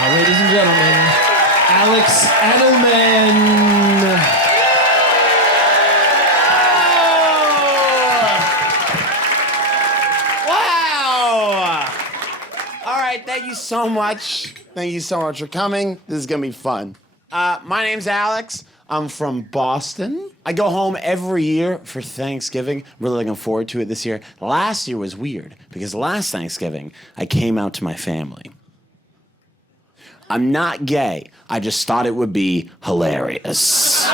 Ladies and gentlemen, Alex Edelman. Wow! All right, thank you so much. Thank you so much for coming. This is gonna be fun. My name's Alex. I'm from Boston. I go home every year for Thanksgiving. Really looking forward to it this year. Last year was weird because last Thanksgiving, I came out to my family. I'm not gay. I just thought it would be hilarious.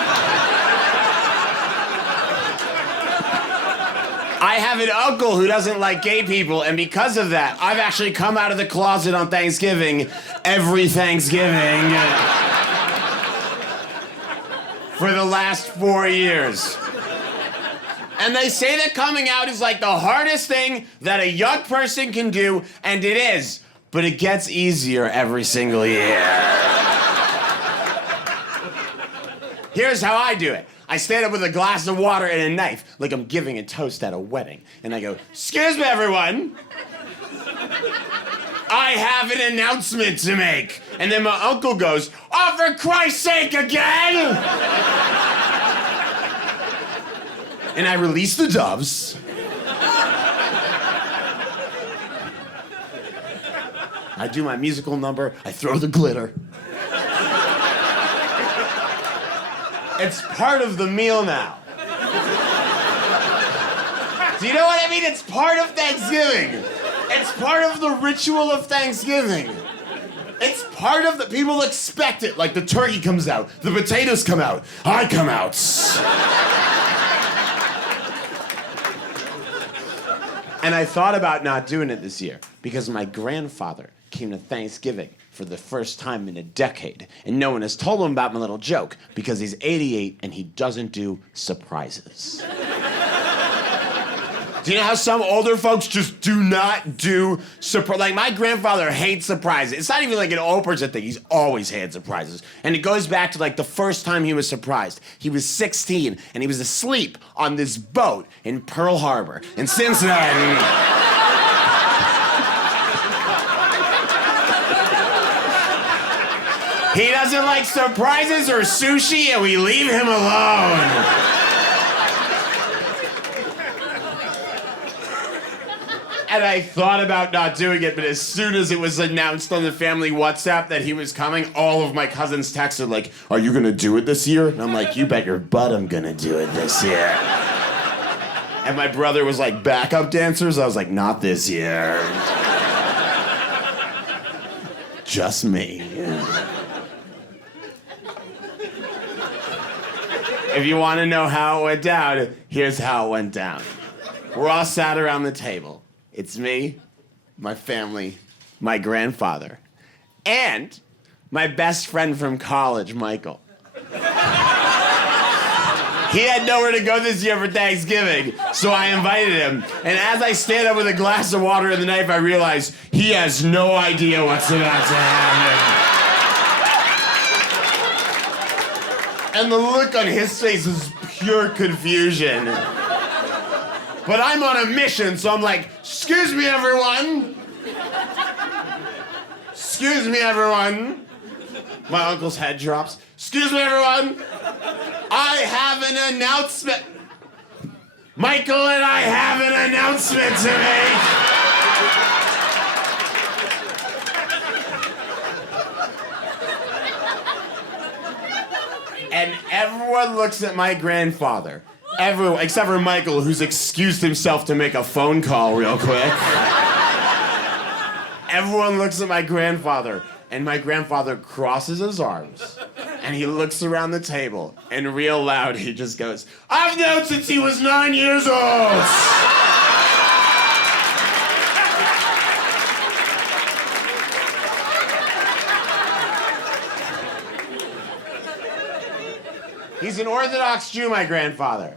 I have an uncle who doesn't like gay people, and because of that, I've actually come out of the closet on Thanksgiving every Thanksgiving for the last 4 years. And they say that coming out is like the hardest thing that a young person can do, and it is. But it gets easier every single year. Here's how I do it. I stand up with a glass of water and a knife, like I'm giving a toast at a wedding. And I go, "Excuse me, everyone. I have an announcement to make." And then my uncle goes, "Oh, for Christ's sake, again!" And I release the doves. I do my musical number, I throw the glitter. It's part of the meal now. Do you know what I mean? It's part of Thanksgiving. It's part of the ritual of Thanksgiving. It's part of the, people expect it, like the turkey comes out, the potatoes come out, I come out. And I thought about not doing it this year because my grandfather came to Thanksgiving for the first time in a decade, and no one has told him about my little joke because he's 88 and he doesn't do surprises. Do you know how some older folks just do not do surprise? Like, my grandfather hates surprises. It's not even like an old person thing. He's always hated surprises. And it goes back to like the first time he was surprised. He was 16 and he was asleep on this boat in Pearl Harbor. And since then, he doesn't like surprises or sushi, and we leave him alone. And I thought about not doing it, but as soon as it was announced on the family WhatsApp that he was coming, all of my cousins texted like, "Are you gonna do it this year?" And I'm like, "You bet your butt I'm gonna do it this year." And my brother was like, "Backup dancers?" I was like, "Not this year. Just me." If you want to know how it went down, here's how it went down. We're all sat around the table. It's me, my family, my grandfather, and my best friend from college, Michael. He had nowhere to go this year for Thanksgiving, so I invited him. And as I stand up with a glass of water and the knife, I realize he has no idea what's about to happen. And the look on his face is pure confusion. But I'm on a mission, so I'm like, "Excuse me, everyone. Excuse me, everyone." My uncle's head drops. "Excuse me, everyone. I have an announcement. Michael and I have an announcement to make." And everyone looks at my grandfather. Everyone, except for Michael, who's excused himself to make a phone call real quick. Everyone looks at my grandfather, and my grandfather crosses his arms, and he looks around the table, and real loud, he just goes, "I've known since he was 9 years old." He's an Orthodox Jew, my grandfather.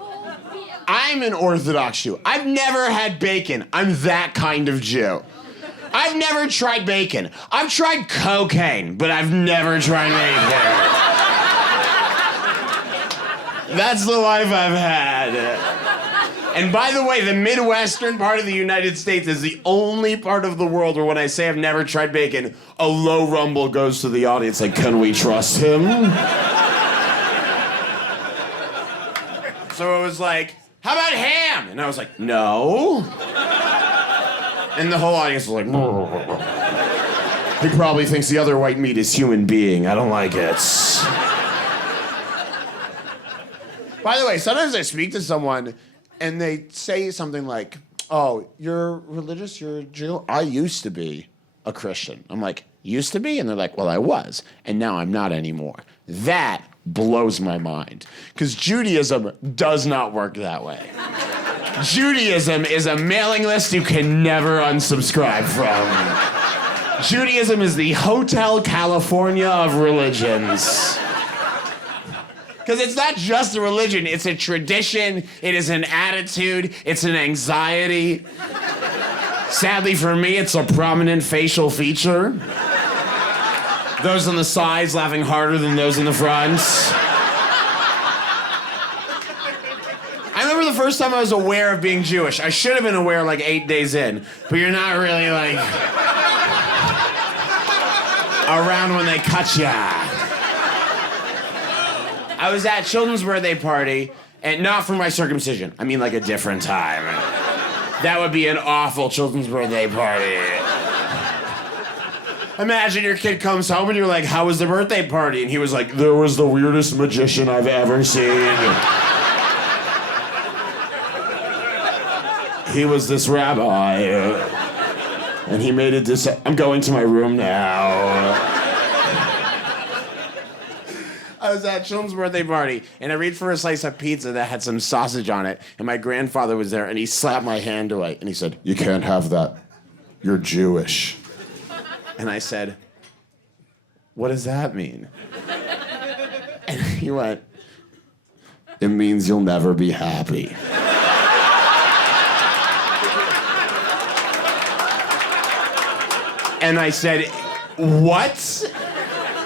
I'm an Orthodox Jew. I've never had bacon. I'm that kind of Jew. I've never tried bacon. I've tried cocaine, but I've never tried bacon. That's the life I've had. And by the way, the Midwestern part of the United States is the only part of the world where when I say I've never tried bacon, a low rumble goes to the audience like, can we trust him? So it was like, how about ham? And I was like, no. And the whole audience was like, he probably thinks the other white meat is human being. I don't like it. By the way, sometimes I speak to someone and they say something like, oh, you're religious, you're a Jew? I used to be a Christian. I'm like, used to be? And they're like, well, I was, and now I'm not anymore. That blows my mind, because Judaism does not work that way. Judaism is a mailing list you can never unsubscribe from. Judaism is the Hotel California of religions. Because it's not just a religion, it's a tradition, it is an attitude, it's an anxiety. Sadly for me, it's a prominent facial feature. Those on the sides laughing harder than those in the front. I remember the first time I was aware of being Jewish. I should have been aware like 8 days in, but you're not really like around when they cut ya. I was at children's birthday party, and not for my circumcision. I mean like a different time. That would be an awful children's birthday party. Imagine your kid comes home and you're like, how was the birthday party? And he was like, there was the weirdest magician I've ever seen. He was this rabbi, and he made it I'm going to my room now. I was at children's birthday party, and I reached for a slice of pizza that had some sausage on it, and my grandfather was there, and he slapped my hand away, and he said, you can't have that. You're Jewish. And I said, what does that mean? And he went, it means you'll never be happy. And I said, what?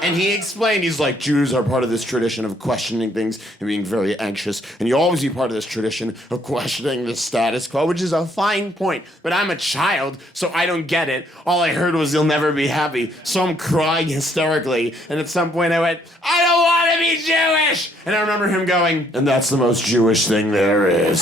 And he explained, he's like, Jews are part of this tradition of questioning things and being very anxious. And you always be part of this tradition of questioning the status quo, which is a fine point. But I'm a child, so I don't get it. All I heard was, you'll never be happy. So I'm crying hysterically. And at some point I went, I don't want to be Jewish! And I remember him going, and that's the most Jewish thing there is.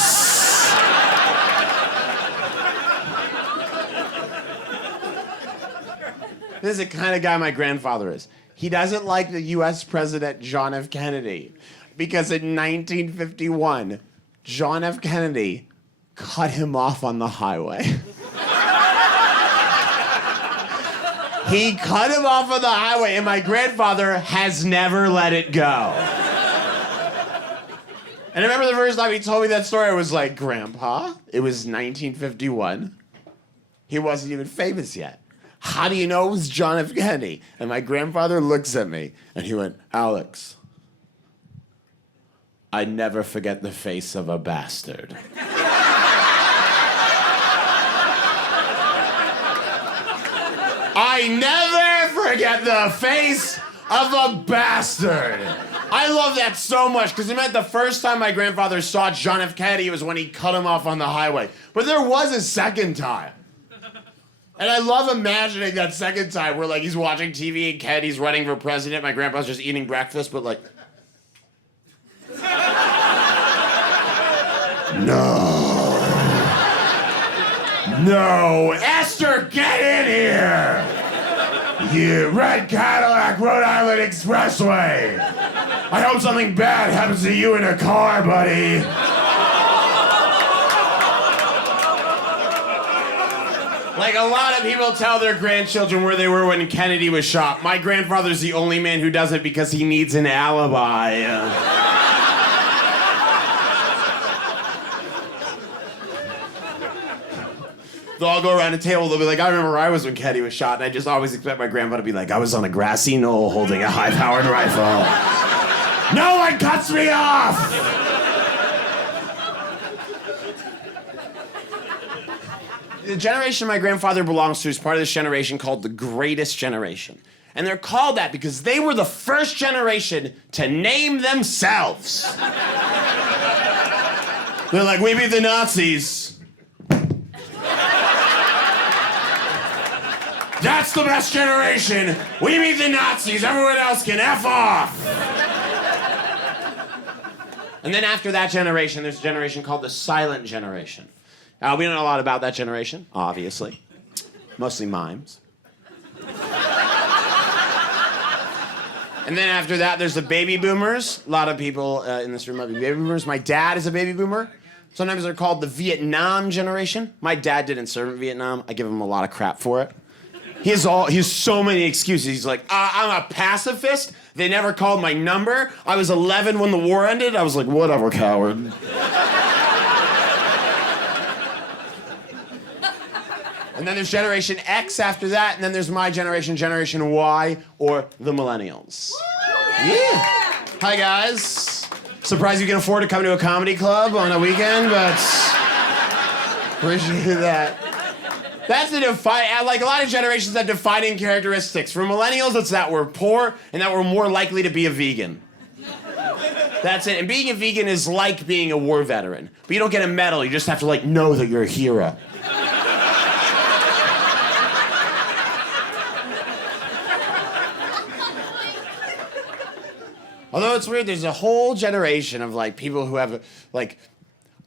This is the kind of guy my grandfather is. He doesn't like the U.S. President John F. Kennedy because in 1951, John F. Kennedy cut him off on the highway. He cut him off on the highway, and my grandfather has never let it go. And I remember the first time he told me that story, I was like, Grandpa, it was 1951. He wasn't even famous yet. How do you know it was John F. Kennedy? And my grandfather looks at me, and he went, Alex, I never forget the face of a bastard. I never forget the face of a bastard. I love that so much, because it meant the first time my grandfather saw John F. Kennedy was when he cut him off on the highway. But there was a second time. And I love imagining that second time where, like, he's watching TV and Kennedy's running for president. My grandpa's just eating breakfast, but, like... No. No. Esther, get in here! You red Cadillac, Rhode Island Expressway. I hope something bad happens to you in a car, buddy. Like, a lot of people tell their grandchildren where they were when Kennedy was shot. My grandfather's the only man who does it because he needs an alibi. They'll all go around the table, they'll be like, I remember where I was when Kennedy was shot, and I just always expect my grandpa to be like, I was on a grassy knoll holding a high-powered rifle. No one cuts me off! The generation my grandfather belongs to is part of this generation called the Greatest Generation. And they're called that because they were the first generation to name themselves. They're like, we beat the Nazis. That's the best generation. We beat the Nazis. Everyone else can F off. And then after that generation, there's a generation called the silent generation. We don't know a lot about that generation, obviously. Mostly mimes. And then after that, there's the baby boomers. A lot of people in this room might be baby boomers. My dad is a baby boomer. Sometimes they're called the Vietnam generation. My dad didn't serve in Vietnam. I give him a lot of crap for it. He has so many excuses. He's like, I'm a pacifist. They never called my number. I was 11 when the war ended. I was like, whatever, coward. And then there's Generation X after that, and then there's my generation, Generation Y, or the Millennials. Yeah. Hi, guys. Surprised you can afford to come to a comedy club on a weekend, but appreciate that. That's the like a lot of generations have defining characteristics. For millennials, it's that we're poor and that we're more likely to be a vegan. That's it. And being a vegan is like being a war veteran. But you don't get a medal, you just have to like know that you're a hero. Although it's weird, there's a whole generation of like people who have like,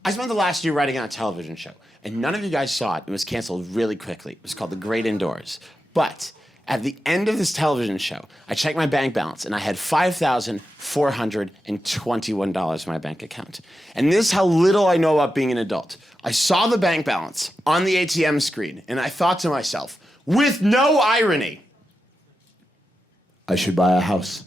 I spent the last year writing on a television show, and none of you guys saw it. It was canceled really quickly. It was called The Great Indoors. But at the end of this television show, I checked my bank balance, and I had $5,421 in my bank account. And this is how little I know about being an adult. I saw the bank balance on the ATM screen, and I thought to myself, with no irony, I should buy a house.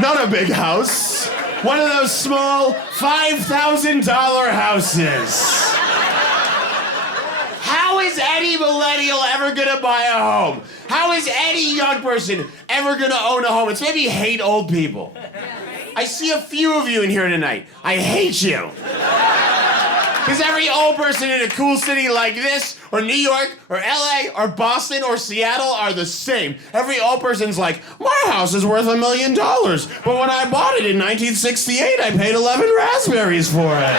Not a big house. One of those small $5,000 houses. How is any millennial ever gonna buy a home? How is any young person ever gonna own a home? It's made me hate old people. I see a few of you in here tonight. I hate you. Because every old person in a cool city like this, or New York, or LA, or Boston, or Seattle are the same. Every old person's like, my house is worth $1 million, but when I bought it in 1968, I paid 11 raspberries for it.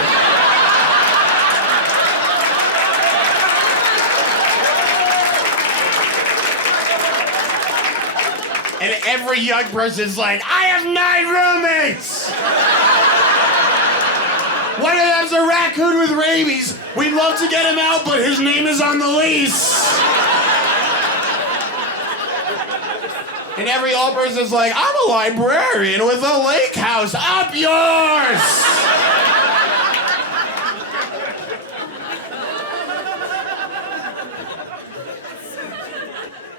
And every young person's like, I have 9 roommates! One of them's a raccoon with rabies. We'd love to get him out, but his name is on the lease. And every old person's like, I'm a librarian with a lake house. Up yours!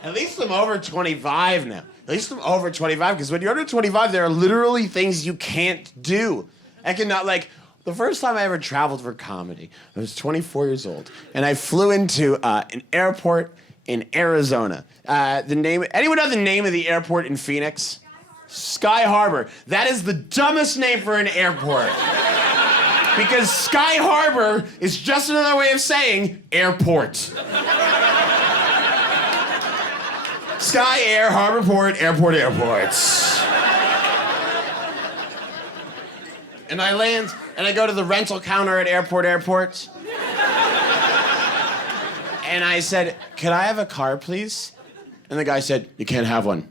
At least I'm over 25 now. At least I'm over 25, because when you're under 25, there are literally things you can't do. I cannot, like, the first time I ever traveled for comedy, I was 24 years old, and I flew into an airport in Arizona. Anyone know the name of the airport in Phoenix? Sky Harbor. That is the dumbest name for an airport. Because Sky Harbor is just another way of saying airport. Sky, air, harbor, port, airport, airports. And I land, and I go to the rental counter at airport. And I said, can I have a car, please? And the guy said, you can't have one.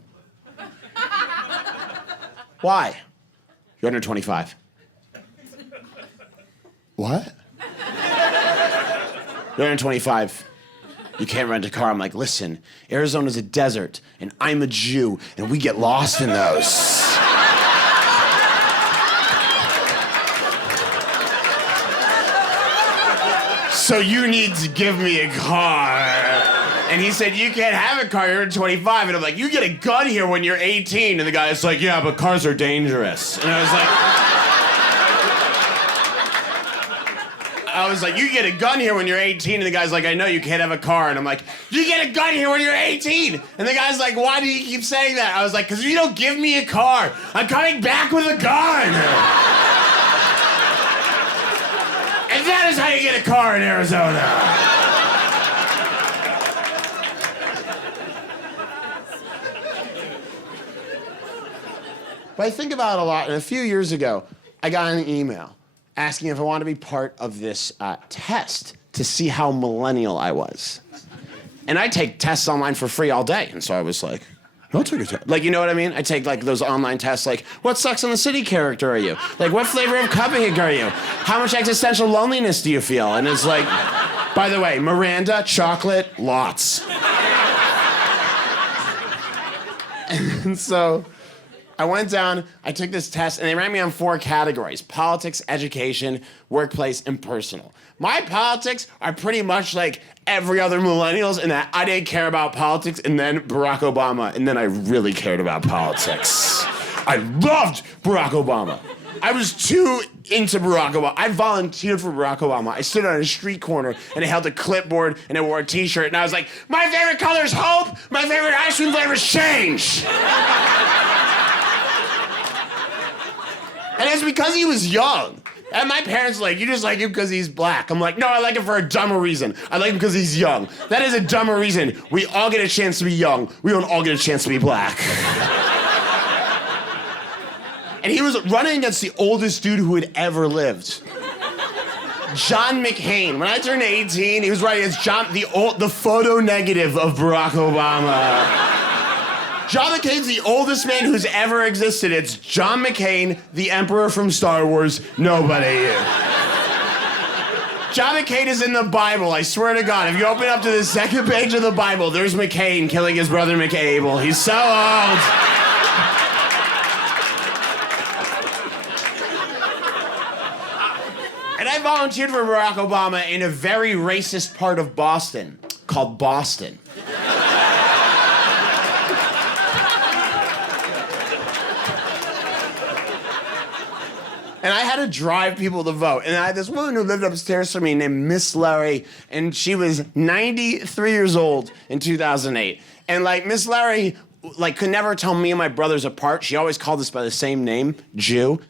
Why? You're under 25. What? You're under 25. You can't rent a car. I'm like, listen, Arizona's a desert, and I'm a Jew, and we get lost in those. So you need to give me a car. And he said, you can't have a car, you're 25. And I'm like, you get a gun here when you're 18. And the guy's like, yeah, but cars are dangerous. And I was like, you get a gun here when you're 18. And the guy's like, I know you can't have a car. And I'm like, you get a gun here when you're 18. And the guy's like, why do you keep saying that? I was like, because if you don't give me a car, I'm coming back with a gun. And that is how you get a car in Arizona. But I think about it a lot, and a few years ago, I got an email asking if I wanted to be part of this test to see how millennial I was. And I take tests online for free all day, and so I was like, I'll take a test. Like, you know what I mean? I take, like, those online tests, like, what Sex and the City character are you? Like, what flavor of Cupcake are you? How much existential loneliness do you feel? And it's like, by the way, Miranda, chocolate, lots. And so I went down, I took this test, and they ran me on 4 categories: politics, education, workplace, and personal. My politics are pretty much like every other millennial's in that I didn't care about politics, and then Barack Obama, and then I really cared about politics. I loved Barack Obama. I was too into Barack Obama. I volunteered for Barack Obama. I stood on a street corner, and I held a clipboard, and I wore a t-shirt, and I was like, my favorite color is hope, my favorite ice cream flavor is change. And it's because he was young. And my parents were like, you just like him because he's black. I'm like, no, I like him for a dumber reason. I like him because he's young. That is a dumber reason. We all get a chance to be young. We don't all get a chance to be black. And he was running against the oldest dude who had ever lived. John McCain. When I turned 18, he was running against the photo negative of Barack Obama. John McCain's the oldest man who's ever existed. It's John McCain, the Emperor from Star Wars. Nobody. John McCain is in the Bible, I swear to God. If you open up to the second page of the Bible, there's McCain killing his brother McAble. He's so old. And I volunteered for Barack Obama in a very racist part of Boston called Boston. And I had to drive people to vote. And I had this woman who lived upstairs from me named Miss Larry, and she was 93 years old in 2008. And like Miss Larry, like could never tell me and my brothers apart. She always called us by the same name, Jew.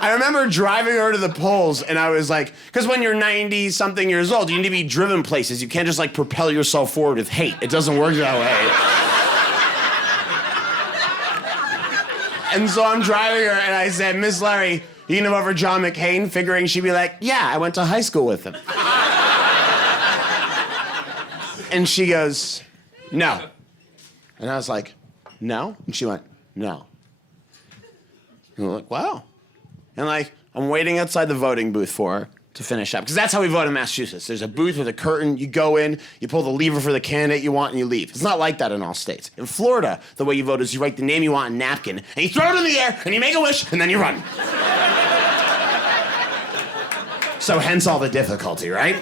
I remember driving her to the polls, and I was like, because when you're 90-something years old, you need to be driven places. You can't just like propel yourself forward with hate. It doesn't work that way. And so I'm driving her, and I said, Miss Larry, you can vote for John McCain, figuring she'd be like, yeah, I went to high school with him. And she goes, no. And I was like, no? And she went, no. And I'm like, wow. And like, I'm waiting outside the voting booth for her to finish up. Because that's how we vote in Massachusetts. There's a booth with a curtain. You go in, you pull the lever for the candidate you want, and you leave. It's not like that in all states. In Florida, the way you vote is you write the name you want on a napkin, and you throw it in the air, and you make a wish, and then you run. So hence all the difficulty, right?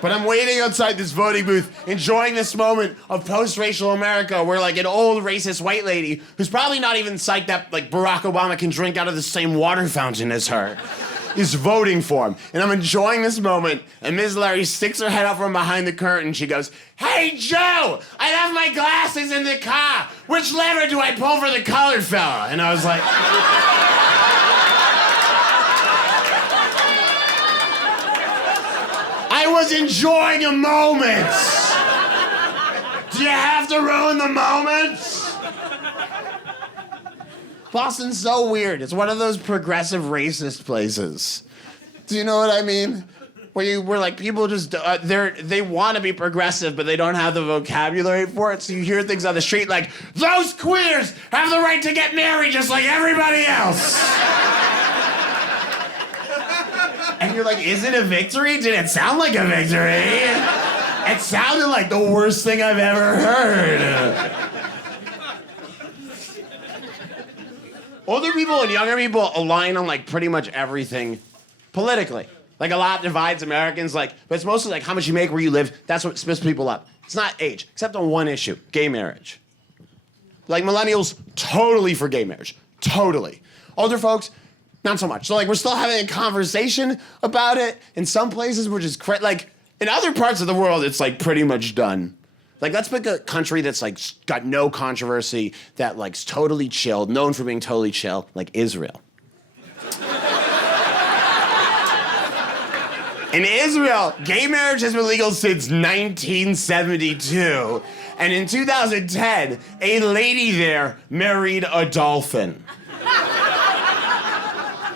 But I'm waiting outside this voting booth, enjoying this moment of post-racial America where like an old racist white lady, who's probably not even psyched that like Barack Obama can drink out of the same water fountain as her, is voting for him. And I'm enjoying this moment, and Ms. Larry sticks her head out from behind the curtain. She goes, hey, Joe, I left my glasses in the car. Which lever do I pull for the colored fella? And I was like... I was enjoying a moment. Do you have to ruin the moment? Boston's so weird. It's one of those progressive racist places. Do you know what I mean? Where like people just they want to be progressive, but they don't have the vocabulary for it. So you hear things on the street like, "Those queers have the right to get married just like everybody else." And you're like, "Is it a victory? Did it sound like a victory?" It sounded like the worst thing I've ever heard. Older people and younger people align on like pretty much everything politically. Like a lot divides Americans, like, but it's mostly like how much you make, where you live. That's what splits people up. It's not age, except on one issue, gay marriage. Like millennials, totally for gay marriage, totally. Older folks, not so much. So like we're still having a conversation about it in some places, which is like in other parts of the world, it's like pretty much done. Like, let's pick a country that's, like, got no controversy, that, like, is totally chill, known for being totally chill, like Israel. In Israel, gay marriage has been legal since 1972. And in 2010, a lady there married a dolphin.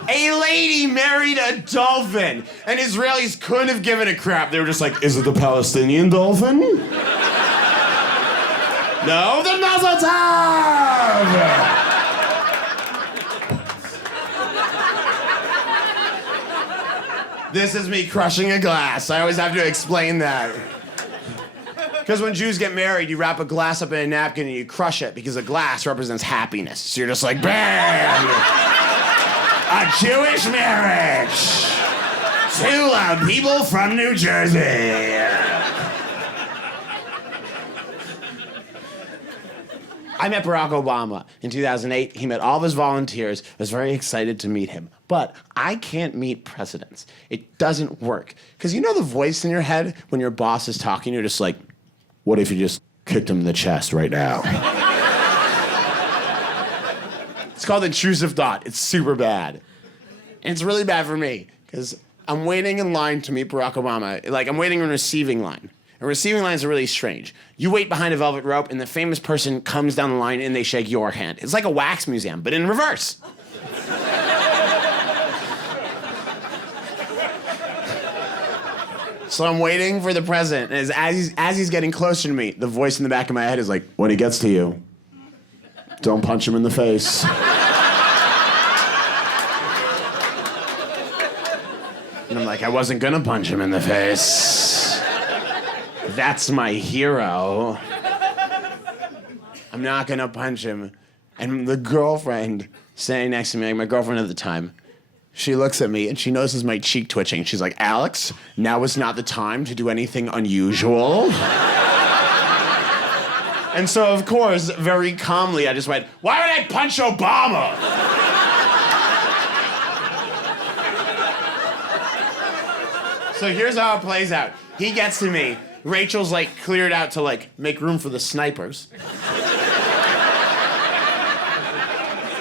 A lady married a dolphin. And Israelis couldn't have given a crap. They were just like, is it the Palestinian dolphin? No, the Mazel Tov! This is me crushing a glass. I always have to explain that. Because when Jews get married, you wrap a glass up in a napkin and you crush it because a glass represents happiness. So you're just like, bam! A Jewish marriage! Two loud people from New Jersey. I met Barack Obama in 2008. He met all of his volunteers. I was very excited to meet him. But I can't meet presidents. It doesn't work. Because you know the voice in your head when your boss is talking, you're just like, what if you just kicked him in the chest right now? It's called Intrusive Thought. It's super bad. And it's really bad for me, because I'm waiting in line to meet Barack Obama. Like, I'm waiting in a receiving line. And receiving lines are really strange. You wait behind a velvet rope, and the famous person comes down the line, and they shake your hand. It's like a wax museum, but in reverse. So I'm waiting for the president, and as he's getting closer to me, the voice in the back of my head is like, when he gets to you, don't punch him in the face. And I'm like, I wasn't gonna punch him in the face. That's my hero. I'm not gonna punch him. And the girlfriend standing next to me, like my girlfriend at the time, she looks at me and she notices my cheek twitching. She's like, Alex, now is not the time to do anything unusual. And so, of course, very calmly, I just went, why would I punch Obama? So here's how it plays out. He gets to me. Rachel's like cleared out to like make room for the snipers.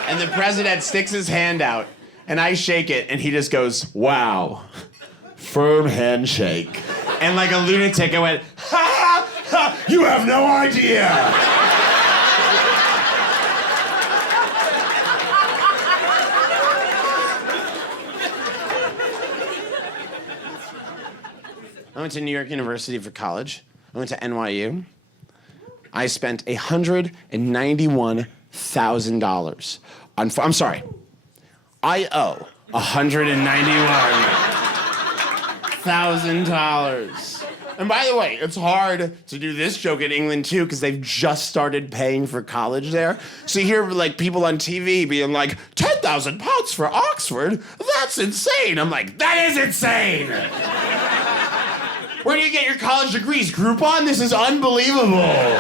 And the president sticks his hand out. And I shake it, and he just goes, wow, firm handshake. And like a lunatic, I went, ha, ha, ha, you have no idea. I went to New York University for college. I went to NYU. I spent $191,000 on, I'm sorry. I owe $191,000. And by the way, it's hard to do this joke in England too, because they've just started paying for college there. So you hear like people on TV being like, 10,000 pounds for Oxford? That's insane. I'm like, that is insane. Where do you get your college degrees? Groupon? This is unbelievable.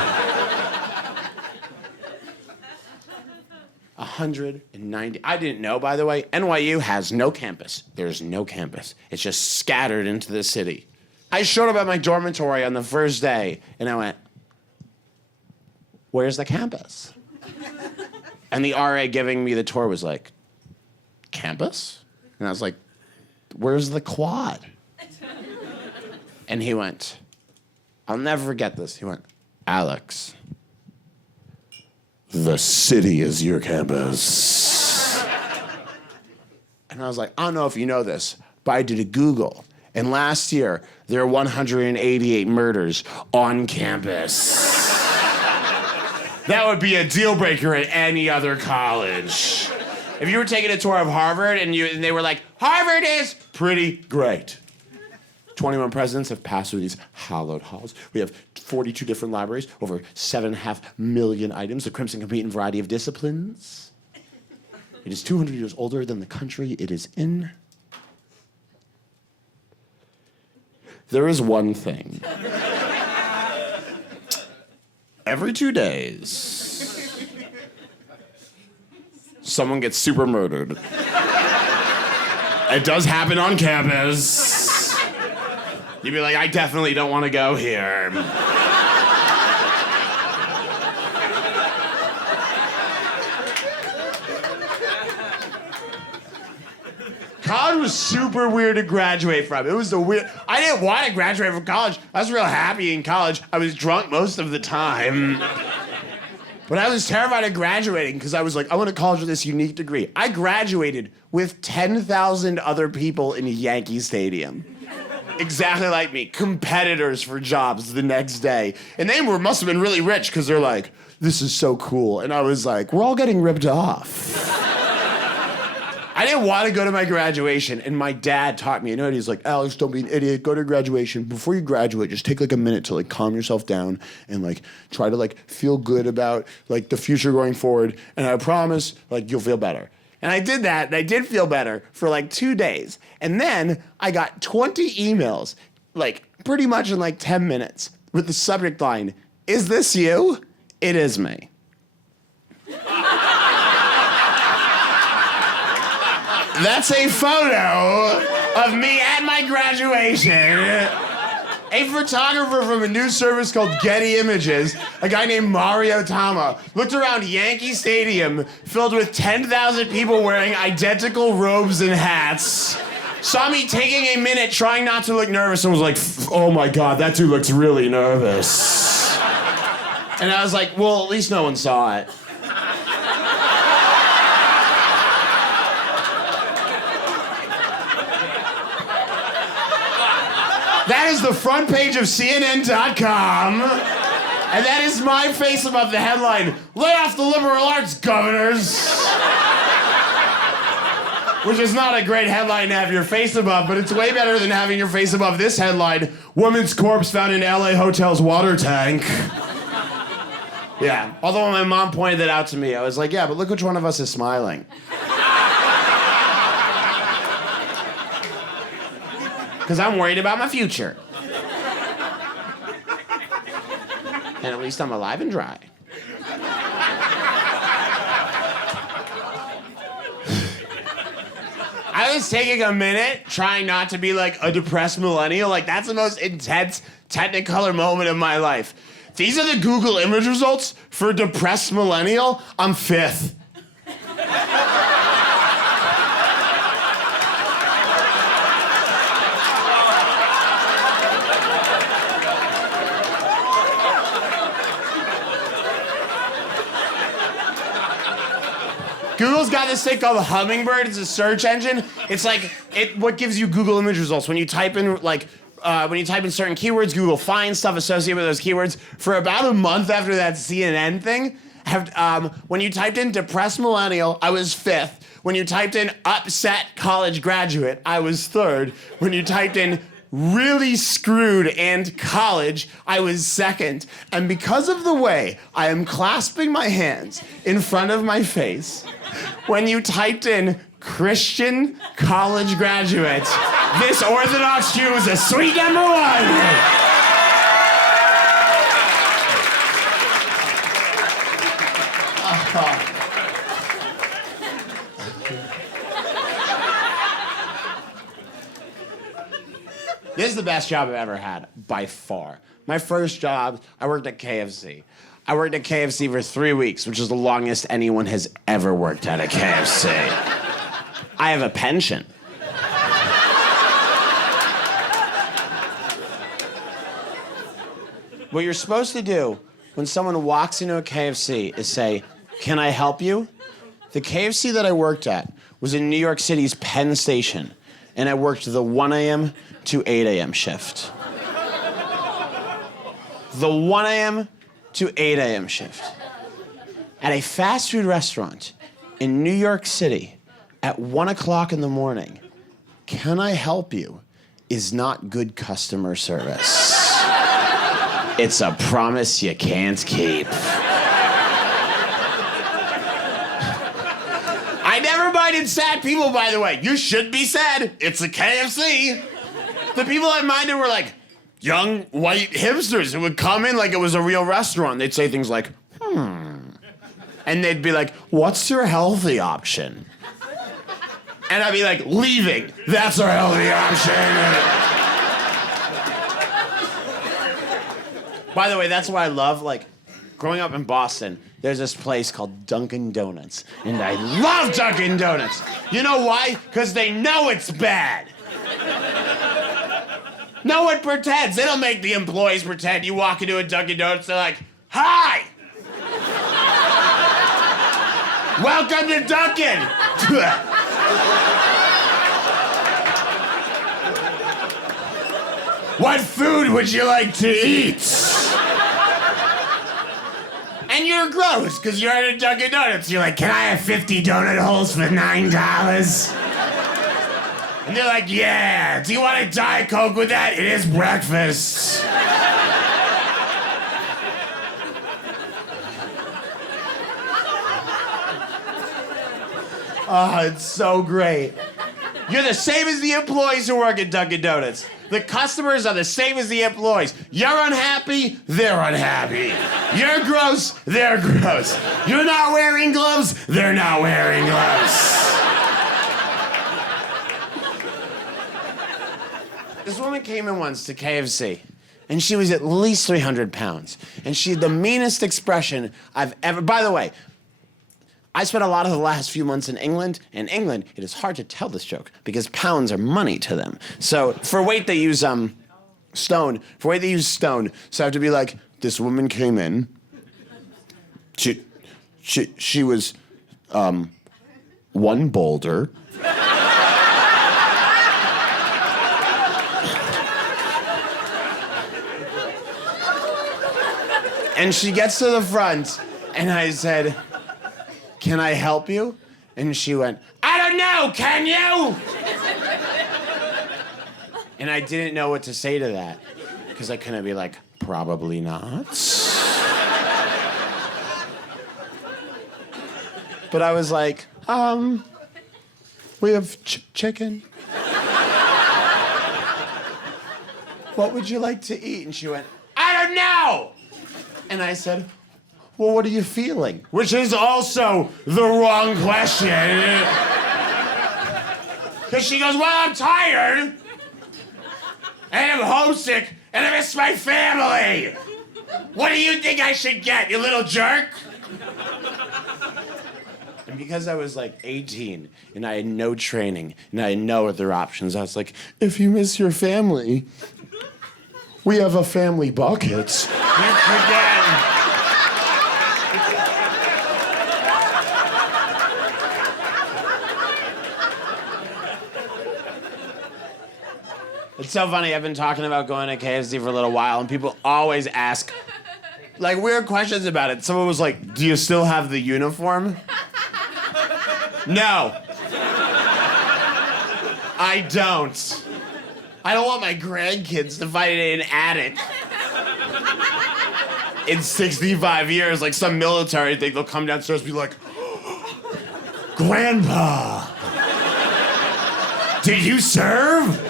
190. I didn't know, by the way, NYU has no campus. There's no campus. It's just scattered into the city. I showed up at my dormitory on the first day, and I went, where's the campus? And the RA giving me the tour was like, campus? And I was like, where's the quad? And he went, I'll never forget this. He went, Alex, the city is your campus. And I was like, I don't know if you know this, but I did a Google. And last year, there were 188 murders on campus. That would be a deal breaker at any other college. If you were taking a tour of Harvard and they were like, Harvard is pretty great. 21 presidents have passed through these hallowed halls. We have 42 different libraries, over 7.5 million items. The Crimson compete in a variety of disciplines. It is 200 years older than the country it is in. There is one thing. Every 2 days, someone gets super murdered. It does happen on campus. You'd be like, I definitely don't want to go here. College was super weird to graduate from. It was the weird. I didn't want to graduate from college. I was real happy in college. I was drunk most of the time. But I was terrified of graduating because I was like, I went to college with this unique degree. I graduated with 10,000 other people in Yankee Stadium. Exactly like me, competitors for jobs the next day. And they must have been really rich because they're like, this is so cool. And I was like, we're all getting ripped off. I didn't want to go to my graduation, and my dad taught me, he's like, Alex, don't be an idiot, go to graduation. Before you graduate, just take like a minute to like calm yourself down and like try to like feel good about like the future going forward, and I promise like you'll feel better. And I did that, and I did feel better for like 2 days. And then I got 20 emails, like pretty much in like 10 minutes, with the subject line, is this you? It is me. That's a photo of me at my graduation. A photographer from a news service called Getty Images, a guy named Mario Tama, looked around Yankee Stadium filled with 10,000 people wearing identical robes and hats, saw me taking a minute trying not to look nervous, and was like, oh my God, that dude looks really nervous. And I was like, well, at least no one saw it. That is the front page of CNN.com. And that is my face above the headline, lay off the liberal arts, governors. Which is not a great headline to have your face above, but it's way better than having your face above this headline, woman's corpse found in LA hotel's water tank. Yeah, although when my mom pointed that out to me, I was like, yeah, but look which one of us is smiling. Because I'm worried about my future. And at least I'm alive and dry. I was taking a minute trying not to be like a depressed millennial. Like, that's the most intense Technicolor moment of my life. These are the Google image results for depressed millennial. I'm 5th. Google's got this thing called Hummingbird. It's a search engine. It's like what gives you Google image results. When you type in certain keywords, Google finds stuff associated with those keywords. For about a month after that CNN thing, when you typed in depressed millennial, I was 5th. When you typed in upset college graduate, I was 3rd. When you typed in really screwed and college, I was 2nd. And because of the way I am clasping my hands in front of my face, when you typed in Christian college graduate, this Orthodox Jew is a sweet number 1. This is the best job I've ever had, by far. My first job, I worked at KFC. I worked at KFC for 3 weeks, which is the longest anyone has ever worked at a KFC. I have a pension. What you're supposed to do when someone walks into a KFC is say, can I help you? The KFC that I worked at was in New York City's Penn Station, and I worked the 1 a.m. to 8 a.m. shift. The 1 a.m. to 8 a.m. shift. At a fast food restaurant in New York City at 1 o'clock in the morning, can I help you is not good customer service. It's a promise you can't keep. I never minded sad people, by the way. You should be sad. It's a KFC. The people I minded were like young white hipsters who would come in like it was a real restaurant. They'd say things like, and they'd be like, what's your healthy option? And I'd be like, leaving. That's our healthy option. By the way, that's why I love, like, growing up in Boston, there's this place called Dunkin' Donuts. And I love Dunkin' Donuts. You know why? Because they know it's bad. No one pretends. They don't make the employees pretend. You walk into a Dunkin' Donuts, they're like, hi! Welcome to Dunkin'! What food would you like to eat? And you're gross, because you're at a Dunkin' Donuts. You're like, can I have 50 donut holes for $9? And they're like, yeah. Do you want a Diet Coke with that? It is breakfast. Oh, it's so great. You're the same as the employees who work at Dunkin' Donuts. The customers are the same as the employees. You're unhappy, they're unhappy. You're gross, they're gross. You're not wearing gloves, they're not wearing gloves. This woman came in once to KFC, and she was at least 300 pounds. And she had the meanest expression I've ever... By the way, I spent a lot of the last few months in England. In England, it is hard to tell this joke because pounds are money to them. So for weight, they use stone. For weight, they use stone. So I have to be like, this woman came in. She was 1 boulder. And she gets to the front, and I said, can I help you? And she went, I don't know, can you? And I didn't know what to say to that, because I couldn't be like, probably not. But I was like, we have chicken. What would you like to eat? And she went, I don't know. And I said, well, what are you feeling? Which is also the wrong question. Because she goes, well, I'm tired. And I'm homesick. And I miss my family. What do you think I should get, you little jerk? And because I was like 18 and I had no training and I had no other options, I was like, if you miss your family, we have a family bucket. You forget. It's so funny, I've been talking about going to KFC for a little while, and people always ask, like, weird questions about it. Someone was like, do you still have the uniform? No. I don't. I don't want my grandkids to find it in an attic. In 65 years, like some military thing, they'll come downstairs and be like, Grandpa, did you serve?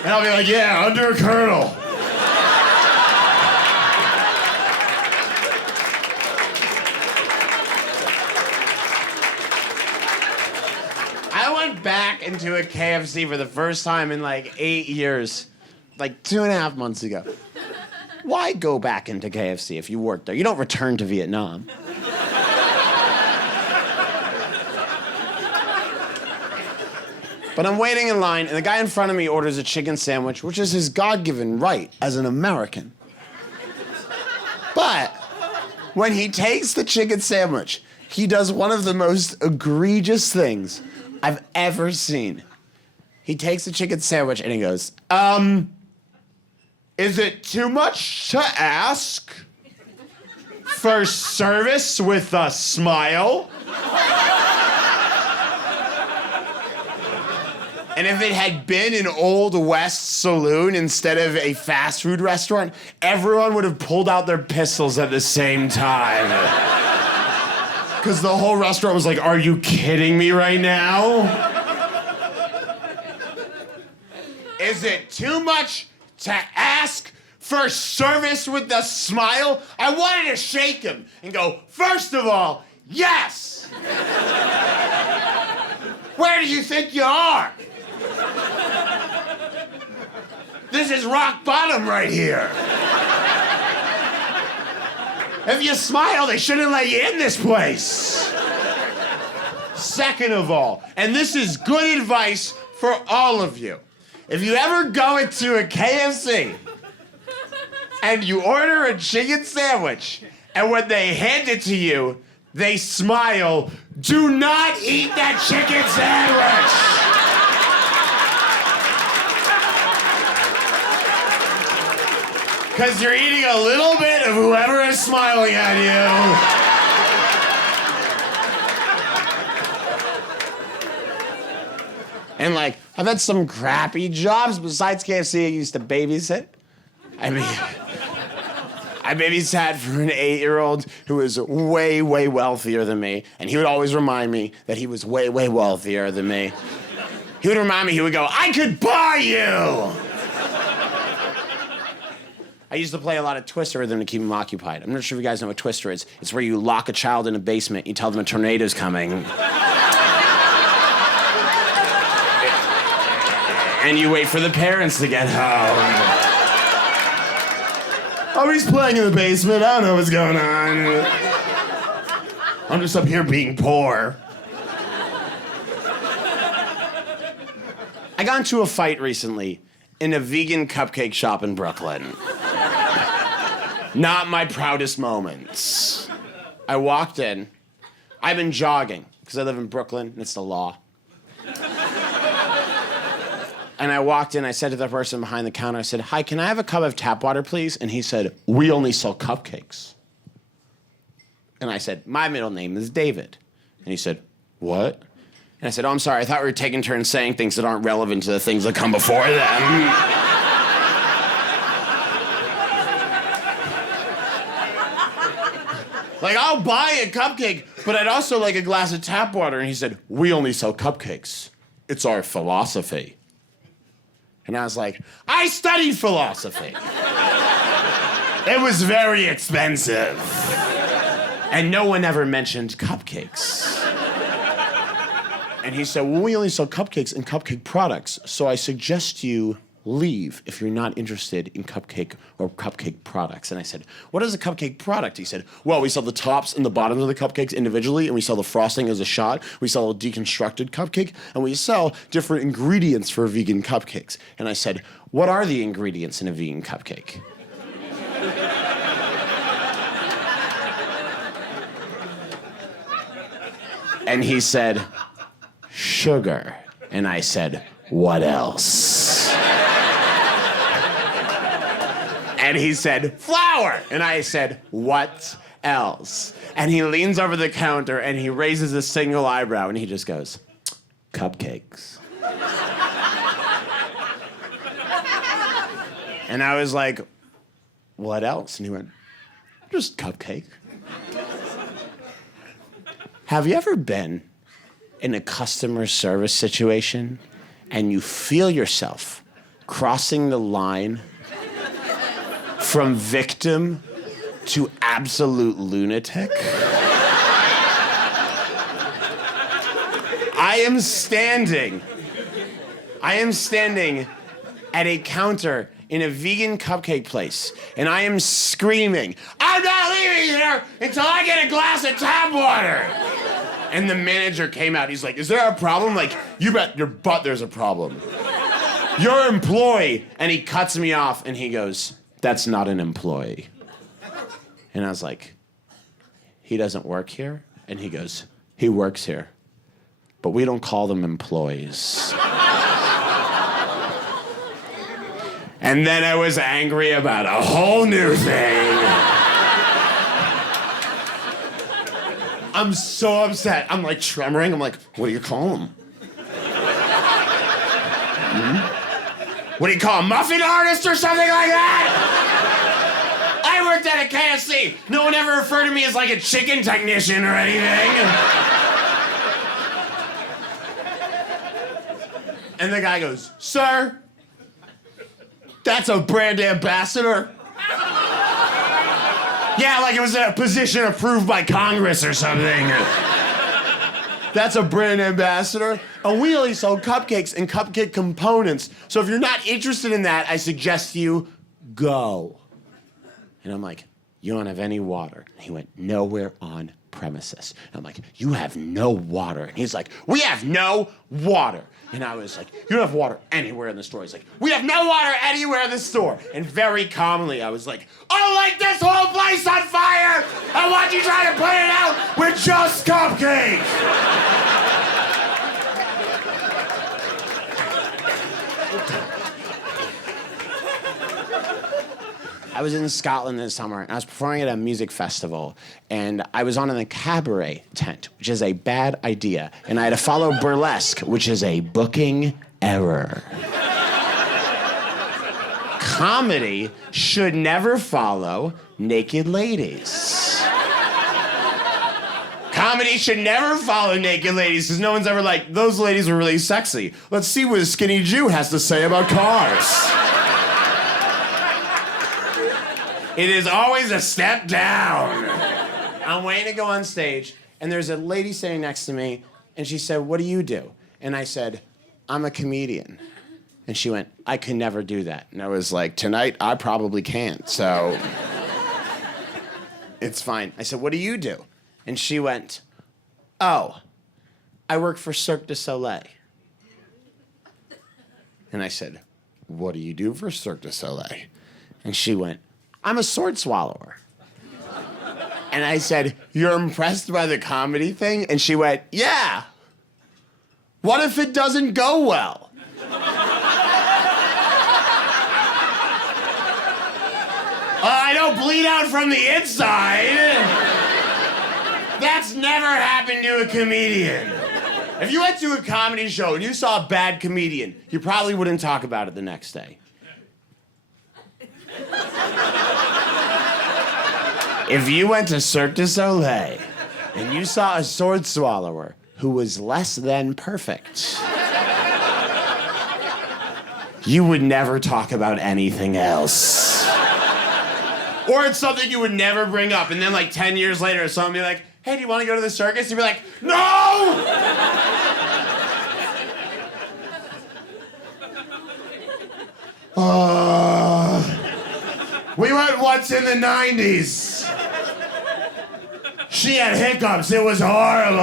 And I'll be like, yeah, under a colonel. I went back into a KFC for the first time in like 8 years, like 2.5 months ago. Why go back into KFC if you work there? You don't return to Vietnam. But I'm waiting in line, and the guy in front of me orders a chicken sandwich, which is his God-given right as an American. But when he takes the chicken sandwich, he does one of the most egregious things I've ever seen. He takes the chicken sandwich and he goes, is it too much to ask for service with a smile? And if it had been an Old West saloon instead of a fast food restaurant, everyone would have pulled out their pistols at the same time. Because the whole restaurant was like, are you kidding me right now? Is it too much to ask for service with a smile? I wanted to shake him and go, first of all, yes! Where do you think you are? This is rock bottom right here. If you smile, they shouldn't let you in this place. Second of all, and this is good advice for all of you. If you ever go into a KFC and you order a chicken sandwich, and when they hand it to you, they smile, do not eat that chicken sandwich. Because you're eating a little bit of whoever is smiling at you. And like, I've had some crappy jobs besides KFC. I used to babysit. I babysat for an 8-year-old who was way, way wealthier than me. And he would always remind me that he was way, way wealthier than me. He would remind me, he would go, I could buy you! I used to play a lot of Twister with him to keep him occupied. I'm not sure if you guys know what Twister is. It's where you lock a child in a basement, you tell them a tornado's coming. And you wait for the parents to get home. Oh, he's playing in the basement. I don't know what's going on. I'm just up here being poor. I got into a fight recently in a vegan cupcake shop in Brooklyn. Not my proudest moments. I walked in. I've been jogging because I live in Brooklyn and it's the law. And I walked in, I said to the person behind the counter, I said, hi, can I have a cup of tap water, please? And he said, we only sell cupcakes. And I said, my middle name is David. And he said, what? And I said, oh, I'm sorry, I thought we were taking turns saying things that aren't relevant to the things that come before them. Like, I'll buy a cupcake, but I'd also like a glass of tap water. And he said, we only sell cupcakes. It's our philosophy. And I was like, I studied philosophy. It was very expensive. And no one ever mentioned cupcakes. And he said, well, we only sell cupcakes and cupcake products, so I suggest you leave if you're not interested in cupcake or cupcake products. And I said, what is a cupcake product? He said, well, we sell the tops and the bottoms of the cupcakes individually, and we sell the frosting as a shot. We sell a deconstructed cupcake, and we sell different ingredients for vegan cupcakes. And I said, what are the ingredients in a vegan cupcake? And he said, sugar. And I said, what else? And he said, flour. And I said, what else? And he leans over the counter and he raises a single eyebrow and he just goes, cupcakes. And I was like, what else? And he went, just cupcake. Have you ever been in a customer service situation and you feel yourself crossing the line from victim to absolute lunatic? I am standing at a counter in a vegan cupcake place, and I am screaming, I'm not leaving here until I get a glass of tap water. And the manager came out, he's like, is there a problem? Like, you bet your butt there's a problem. Your employee. And he cuts me off and he goes, that's not an employee. And I was like, he doesn't work here? And he goes, he works here, but we don't call them employees. And then I was angry about a whole new thing. I'm so upset. I'm like tremoring. I'm like, what do you call them? What do you call a muffin artist or something like that? I worked at a KFC. No one ever referred to me as like a chicken technician or anything. And the guy goes, sir, that's a brand ambassador. Yeah, like it was a position approved by Congress or something. That's a brand ambassador. And we only sell cupcakes and cupcake components. So if you're not interested in that, I suggest you go. And I'm like, you don't have any water. And he went, nowhere on premises. And I'm like, you have no water. And he's like, we have no water. And I was like, you don't have water anywhere in the store. He's like, we have no water anywhere in the store. And very calmly, I was like, I'll light this whole place on fire. I want you trying to put it out with just cupcake. I was in Scotland this summer, and I was performing at a music festival, and I was on in the cabaret tent, which is a bad idea, and I had to follow burlesque, which is a booking error. Comedy should never follow naked ladies. Comedy should never follow naked ladies, because no one's ever like, those ladies were really sexy. Let's see what a skinny Jew has to say about cars. It is always a step down. I'm waiting to go on stage, and there's a lady sitting next to me, and she said, what do you do? And I said, I'm a comedian. And she went, I can never do that. And I was like, tonight, I probably can't, so it's fine. I said, what do you do? And she went, oh, I work for Cirque du Soleil. And I said, what do you do for Cirque du Soleil? And she went, I'm a sword swallower. And I said, you're impressed by the comedy thing? And she went, yeah. What if it doesn't go well? I don't bleed out from the inside. That's never happened to a comedian. If you went to a comedy show and you saw a bad comedian, you probably wouldn't talk about it the next day. If you went to Cirque du Soleil and you saw a sword swallower who was less than perfect, you would never talk about anything else. Or it's something you would never bring up, and then like 10 years later, someone would be like, hey, do you want to go to the circus? You'd be like, no! We went once in the 90s. She had hiccups. It was horrible.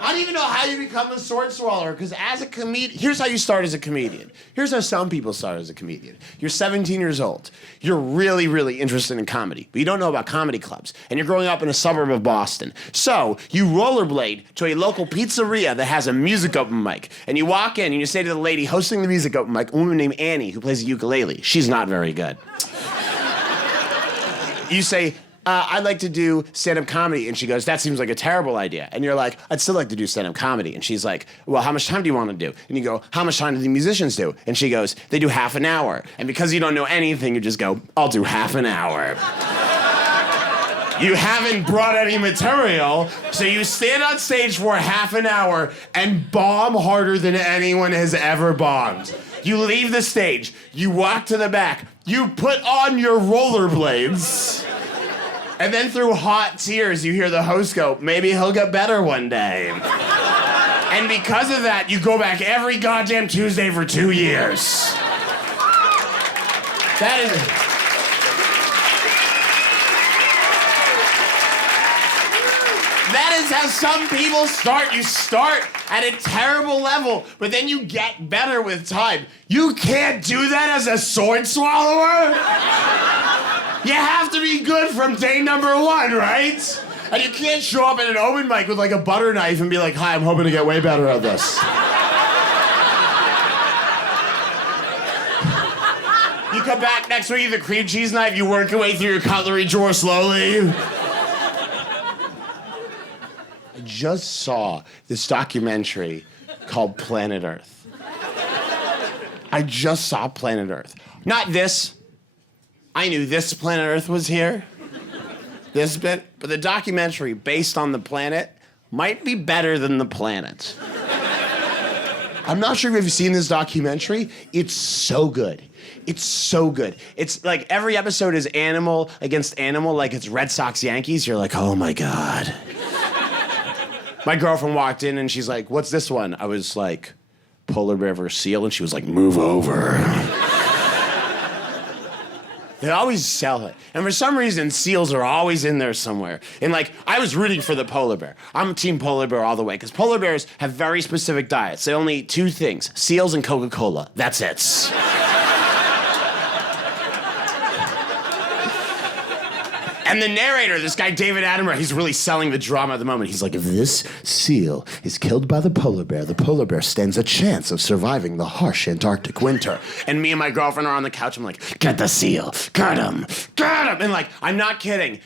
I don't even know how you become a sword swallower, because as a comedian, here's how you start as a comedian. Here's how some people start as a comedian. You're 17 years old. You're really, really interested in comedy, but you don't know about comedy clubs, and you're growing up in a suburb of Boston. So you rollerblade to a local pizzeria that has a music open mic, and you walk in and you say to the lady hosting the music open mic, a woman named Annie, who plays the ukulele. She's not very good. You say, I'd like to do stand-up comedy. And she goes, that seems like a terrible idea. And you're like, I'd still like to do stand-up comedy. And she's like, well, how much time do you want to do? And you go, how much time do the musicians do? And she goes, they do half an hour. And because you don't know anything, you just go, I'll do half an hour. You haven't brought any material, so you stand on stage for half an hour and bomb harder than anyone has ever bombed. You leave the stage, you walk to the back, you put on your rollerblades, and then through hot tears, you hear the host go, maybe he'll get better one day. And because of that, you go back every goddamn Tuesday for 2 years. That is how some people start. You start at a terrible level, but then you get better with time. You can't do that as a sword swallower. You have to be good from day number one, right? And you can't show up at an open mic with like a butter knife and be like, hi, I'm hoping to get way better at this. You come back next week with a cream cheese knife, you work your way through your cutlery drawer slowly. I just saw this documentary called Planet Earth. I just saw Planet Earth. Not this. I knew this Planet Earth was here. This bit. But the documentary based on the planet might be better than the planet. I'm not sure if you've seen this documentary. It's so good. It's so good. It's like every episode is animal against animal, like it's Red Sox Yankees. You're like, oh my God. My girlfriend walked in and she's like, what's this one? I was like, polar bear versus seal. And she was like, move over. They always sell it. And for some reason, seals are always in there somewhere. And like, I was rooting for the polar bear. I'm team polar bear all the way, because polar bears have very specific diets. They only eat two things, seals and Coca-Cola. That's it. And the narrator, this guy David Attenborough, he's really selling the drama at the moment. He's like, if this seal is killed by the polar bear stands a chance of surviving the harsh Antarctic winter. And me and my girlfriend are on the couch. I'm like, get the seal, get him. And like, I'm not kidding.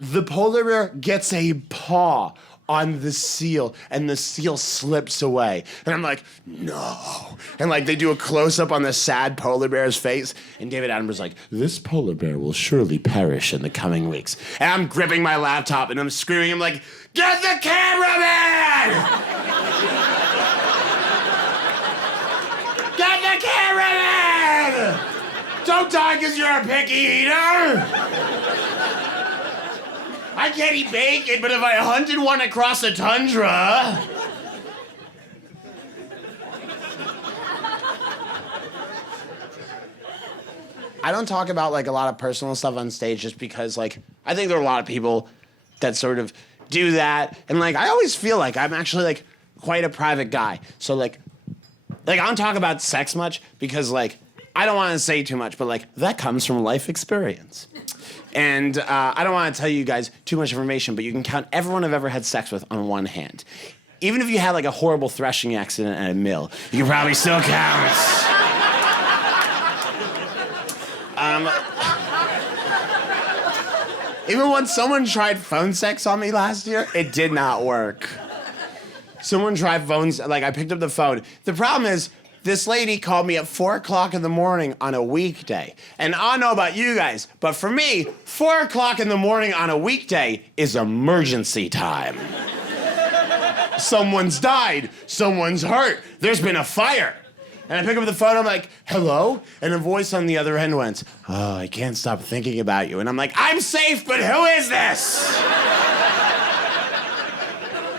The polar bear gets a paw on the seal, and the seal slips away. And I'm like, no. And like, they do a close-up on the sad polar bear's face, and David Attenborough's like, this polar bear will surely perish in the coming weeks. And I'm gripping my laptop, and I'm screaming, I'm like, get the cameraman! Get the cameraman! Don't die because you're a picky eater! I can't eat bacon, but if I hunted one across the tundra... I don't talk about, like, a lot of personal stuff on stage just because, like, I think there are a lot of people that sort of do that. And, like, I always feel like I'm actually, like, quite a private guy. So, like I don't talk about sex much because, like, I don't want to say too much, but, like, that comes from life experience. And I don't want to tell you guys too much information, but you can count everyone I've ever had sex with on one hand. Even if you had like a horrible threshing accident at a mill, you can probably still count. Even when someone tried phone sex on me last year, it did not work. Someone tried phones, like I picked up the phone. The problem is, this lady called me at 4 o'clock in the morning on a weekday. And I don't know about you guys, but for me, 4 o'clock in the morning on a weekday is emergency time. Someone's died, someone's hurt, there's been a fire. And I pick up the phone, I'm like, hello? And a voice on the other end went, oh, I can't stop thinking about you. And I'm like, I'm safe, but who is this?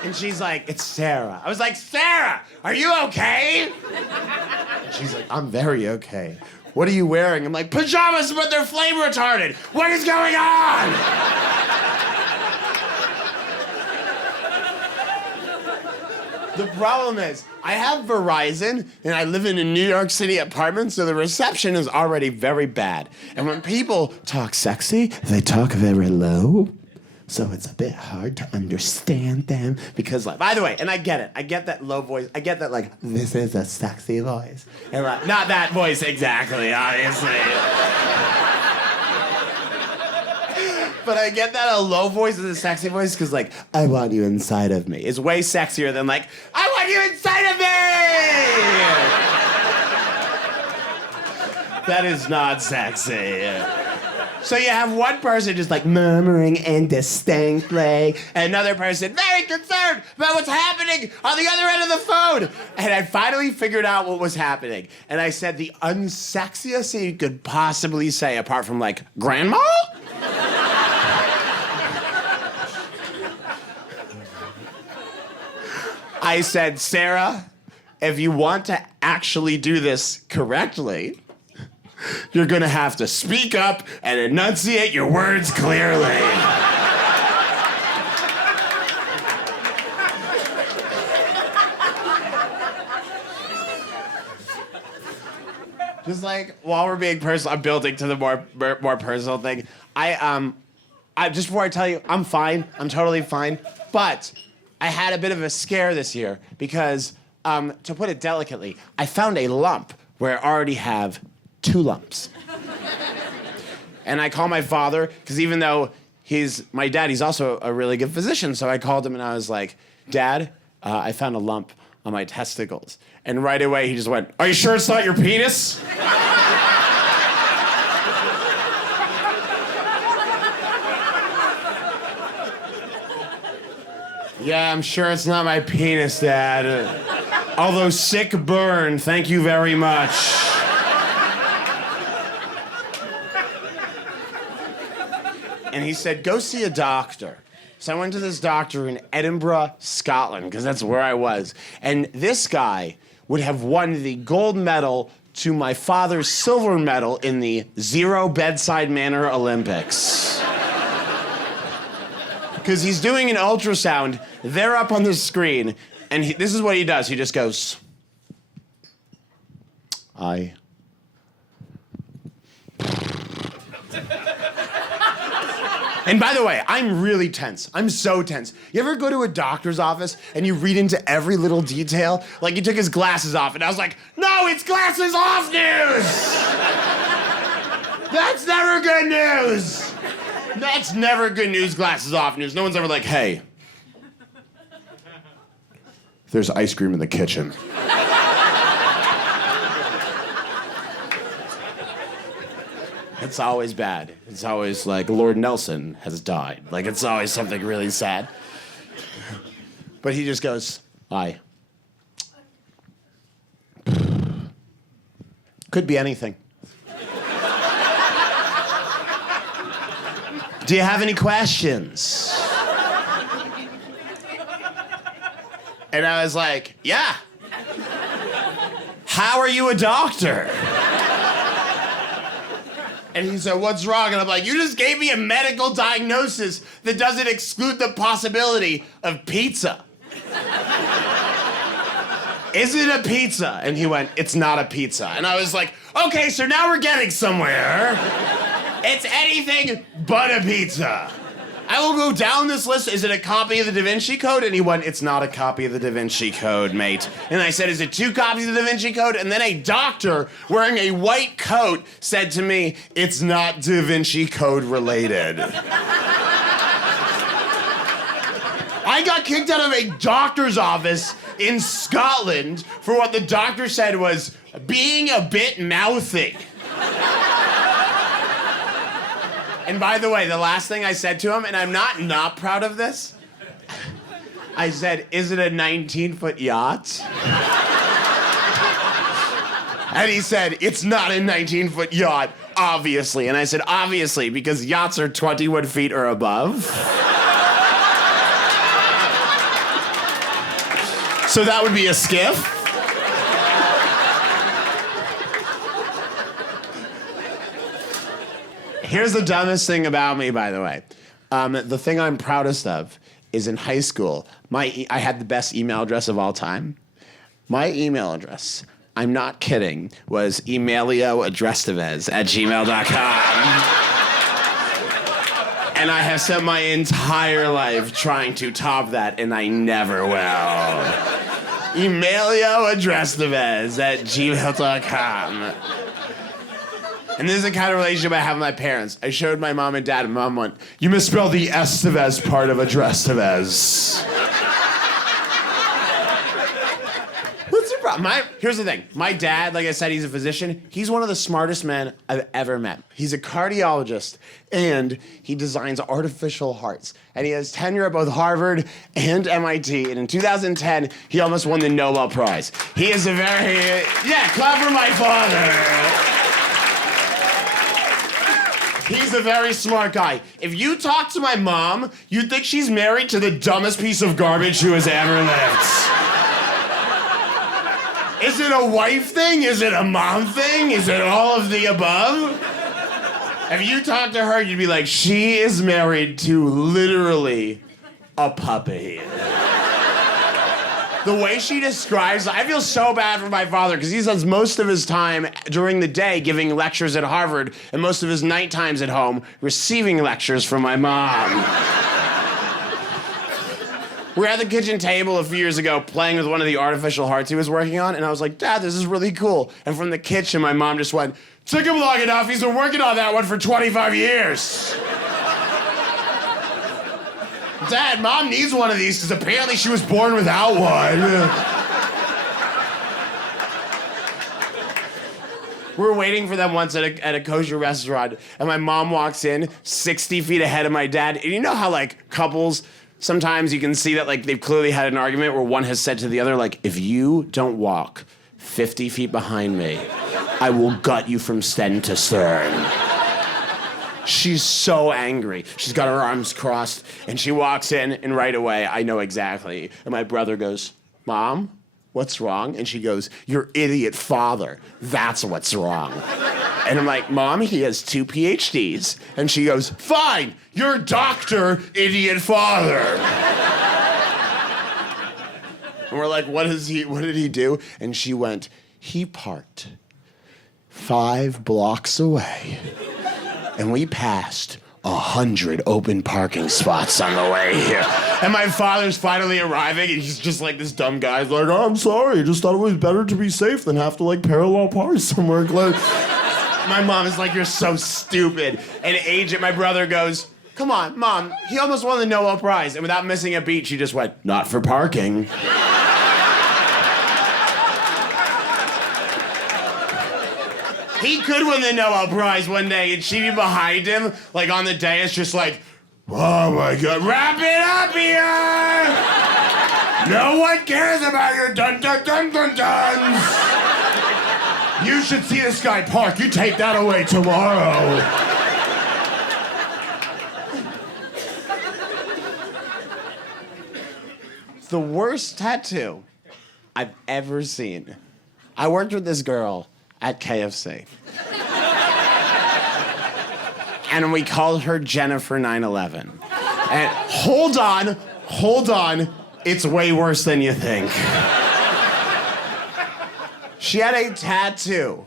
And she's like, it's Sarah. I was like, Sarah, are you okay? And she's like, I'm very okay. What are you wearing? I'm like, pajamas, but they're flame retarded. What is going on? The problem is, I have Verizon, and I live in a New York City apartment, so the reception is already very bad. And when people talk sexy, they talk very low. So it's a bit hard to understand them because, like, by the way, and I get it. I get that low voice. I get that, like, this is a sexy voice. And, like, not that voice exactly, obviously. But I get that a low voice is a sexy voice because, like, I want you inside of me. It's way sexier than, like, I want you inside of me! That is not sexy. So you have one person just like murmuring indistinctly, and another person very concerned about what's happening on the other end of the phone. And I finally figured out what was happening. And I said the unsexiest thing you could possibly say apart from like, grandma? I said, Sarah, if you want to actually do this correctly, you're gonna have to speak up and enunciate your words clearly. Just like while we're being personal, I'm building to the more personal thing. I just before I tell you, I'm fine. I'm totally fine. But I had a bit of a scare this year because, to put it delicately, I found a lump where I already have 2 lumps. And I call my father, because even though he's my dad, he's also a really good physician. So I called him and I was like, Dad, I found a lump on my testicles. And right away he just went, are you sure it's not your penis? Yeah, I'm sure it's not my penis, Dad. Although sick burn, thank you very much. And he said, go see a doctor. So I went to this doctor in Edinburgh, Scotland, because that's where I was. And this guy would have won the gold medal to my father's silver medal in the Zero Bedside Manner Olympics. Because he's doing an ultrasound, they're up on the screen, and this is what he does. He just goes, I. And by the way, I'm really tense. I'm so tense. You ever go to a doctor's office and you read into every little detail? Like he took his glasses off and I was like, no, it's glasses off news! That's never good news! That's never good news, glasses off news. No one's ever like, hey, there's ice cream in the kitchen. It's always bad. It's always like Lord Nelson has died. Like it's always something really sad. But he just goes, aye. Could be anything. Do you have any questions? And I was like, yeah. How are you a doctor? And he said, what's wrong? And I'm like, you just gave me a medical diagnosis that doesn't exclude the possibility of pizza. Is it a pizza? And he went, it's not a pizza. And I was like, okay, so now we're getting somewhere. It's anything but a pizza. I will go down this list. Is it a copy of the Da Vinci Code? And he went, it's not a copy of the Da Vinci Code, mate. And I said, is it 2 copies of the Da Vinci Code? And then a doctor wearing a white coat said to me, it's not Da Vinci Code related. I got kicked out of a doctor's office in Scotland for what the doctor said was being a bit mouthy. And by the way, the last thing I said to him, and I'm not proud of this, I said, is it a 19-foot yacht? And he said, it's not a 19-foot yacht, obviously. And I said, obviously, because yachts are 21 feet or above. So that would be a skiff. Here's the dumbest thing about me, by the way. The thing I'm proudest of is in high school, I had the best email address of all time. My email address, I'm not kidding, was emailioadrestevez@gmail.com. And I have spent my entire life trying to top that, and I never will. emailioadrestevez@gmail.com. And this is the kind of relationship I have with my parents. I showed my mom and dad, and mom went, you misspelled the Estevez part of Adrestevez. What's the problem? Here's the thing. My dad, like I said, he's a physician. He's one of the smartest men I've ever met. He's a cardiologist, and he designs artificial hearts. And he has tenure at both Harvard and MIT. And in 2010, he almost won the Nobel Prize. He is a very, clap for my father. He's a very smart guy. If you talk to my mom, you'd think she's married to the dumbest piece of garbage who has ever lived. Is it a wife thing? Is it a mom thing? Is it all of the above? If you talk to her, you'd be like, she is married to literally a puppy. The way she describes, I feel so bad for my father because he spends most of his time during the day giving lectures at Harvard and most of his night times at home receiving lectures from my mom. We were at the kitchen table a few years ago playing with one of the artificial hearts he was working on, and I was like, Dad, this is really cool. And from the kitchen, my mom just went, took him long enough, he's been working on that one for 25 years. Dad, Mom needs one of these because apparently she was born without one. We're waiting for them once at a kosher restaurant, and my mom walks in 60 feet ahead of my dad. And you know how, like, couples sometimes you can see that like they've clearly had an argument where one has said to the other, like, if you don't walk 50 feet behind me, I will gut you from stem to stern. She's so angry. She's got her arms crossed, and she walks in, and right away, I know exactly. And my brother goes, Mom, what's wrong? And she goes, your idiot father. That's what's wrong. And I'm like, Mom, he has 2 PhDs. And she goes, fine, you're Dr. Idiot Father. And we're like, what did he do? And she went, he parked 5 blocks away. And we passed 100 open parking spots on the way here. And my father's finally arriving, and he's just like this dumb guy. He's like, oh, I'm sorry. I just thought it was better to be safe than have to like parallel park somewhere close. My mom is like, you're so stupid. And Agent, my brother, goes, come on, Mom, he almost won the Nobel Prize. And without missing a beat, she just went, not for parking. He could win the Nobel Prize one day, and she'd be behind him, like on the dais, just like, oh my God, wrap it up here! No one cares about your dun-dun-dun-dun-duns! You should see this guy park. You take that away tomorrow. It's the worst tattoo I've ever seen. I worked with this girl at KFC. And we called her Jennifer 9/11. And hold on, it's way worse than you think. She had a tattoo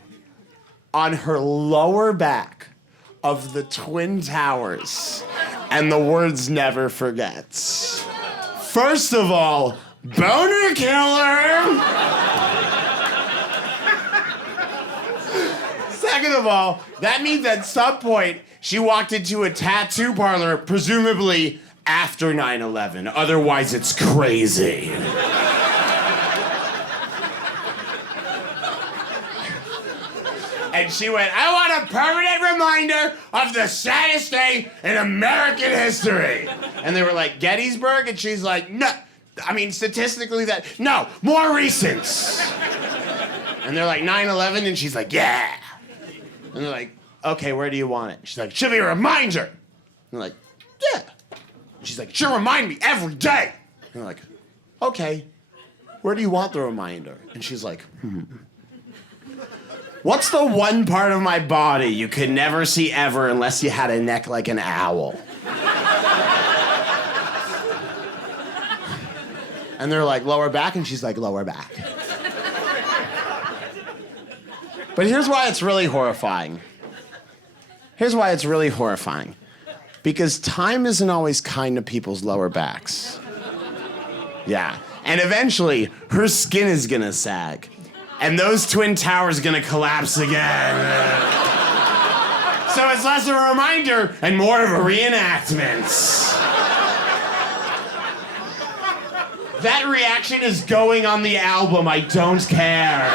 on her lower back of the Twin Towers and the words never forgets. First of all, boner killer. Second of all, that means at some point she walked into a tattoo parlor, presumably after 9/11. Otherwise, it's crazy. And she went, I want a permanent reminder of the saddest day in American history. And they were like, Gettysburg? And she's like, no. I mean, statistically no, more recent. And they're like, 9/11? And she's like, yeah. And they're like, okay, where do you want it? She's like, should be a reminder. And they're like, yeah. And she's like, should remind me every day. And they're like, okay, where do you want the reminder? And she's like, What's the one part of my body you could never see ever unless you had a neck like an owl? And they're like, lower back? And she's like, lower back. But here's why it's really horrifying. Because time isn't always kind to people's lower backs. Yeah. And eventually, her skin is gonna sag. And those Twin Towers gonna collapse again. So it's less of a reminder and more of a reenactment. That reaction is going on the album, I don't care.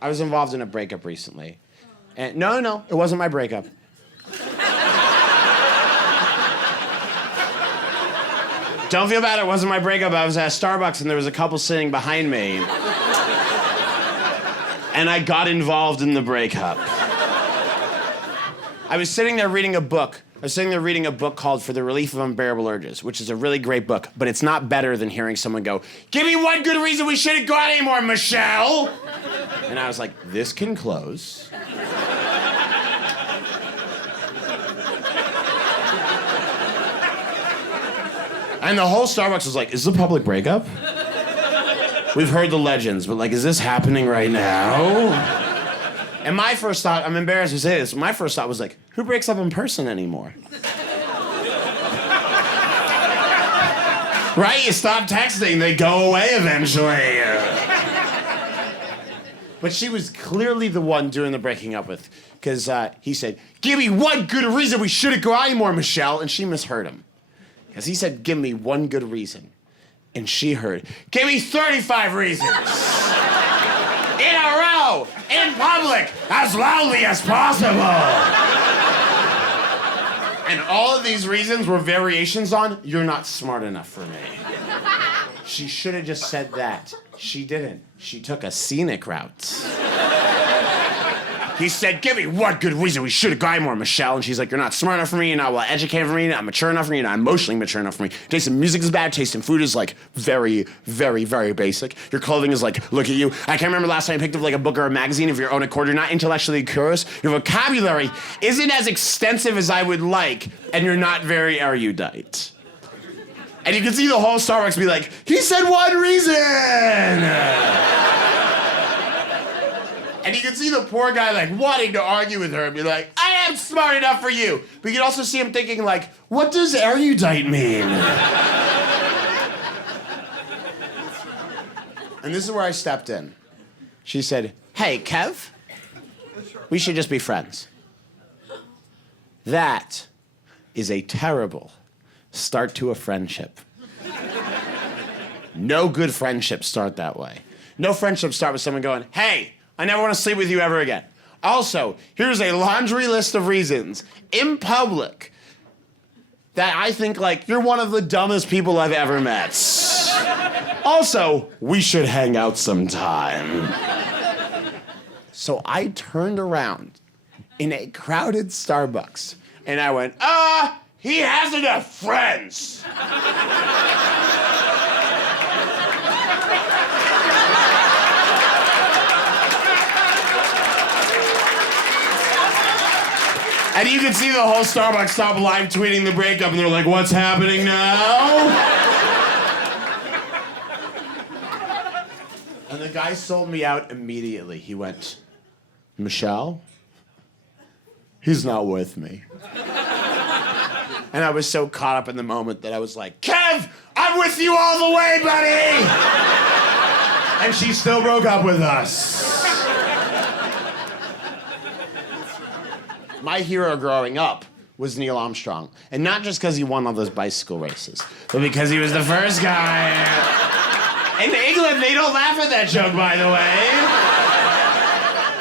I was involved in a breakup recently. And no, it wasn't my breakup. Don't feel bad, it wasn't my breakup. I was at Starbucks and there was a couple sitting behind me. And I got involved in the breakup. I was sitting there reading a book. Called For the Relief of Unbearable Urges, which is a really great book, but it's not better than hearing someone go, give me one good reason we shouldn't go out anymore, Michelle! And I was like, this can close. And the whole Starbucks was like, is this a public breakup? We've heard the legends, but like, is this happening right now? And my first thought, I'm embarrassed to say this, my first thought was like, who breaks up in person anymore? Right? You stop texting, they go away eventually. But she was clearly the one doing the breaking up with, because he said, give me one good reason we shouldn't go out anymore, Michelle, and she misheard him. Because he said, give me one good reason. And she heard, give me 35 reasons. also, in public, as loudly as possible. And all of these reasons were variations on, you're not smart enough for me. She should have just said that. She didn't. She took a scenic route. He said, give me one good reason we should have gone more, Michelle. And she's like, you're not smart enough for me, you're not well educated for me, you're not mature enough for me, you're not emotionally mature enough for me. Taste in music is bad, taste in food is like very, very, very basic. Your clothing is like, look at you. I can't remember last time I picked up like a book or a magazine of your own accord. You're not intellectually curious. Your vocabulary isn't as extensive as I would like, and you're not very erudite. And you can see the whole Starbucks be like, he said one reason! And you can see the poor guy like wanting to argue with her and be like, I am smart enough for you. But you can also see him thinking like, what does erudite mean? And this is where I stepped in. She said, hey, Kev, we should just be friends. That is a terrible start to a friendship. No good friendships start that way. No friendships start with someone going, hey, I never want to sleep with you ever again. Also, here's a laundry list of reasons in public that I think like you're one of the dumbest people I've ever met. Also, we should hang out sometime. So I turned around in a crowded Starbucks and I went, he has enough friends. And you can see the whole Starbucks stop live tweeting the breakup, and they're like, what's happening now? And the guy sold me out immediately. He went, Michelle, he's not with me. And I was so caught up in the moment that I was like, Kev, I'm with you all the way, buddy! And she still broke up with us. My hero growing up was Neil Armstrong. And not just because he won all those bicycle races, but because he was the first guy. In England, they don't laugh at that joke, by the way.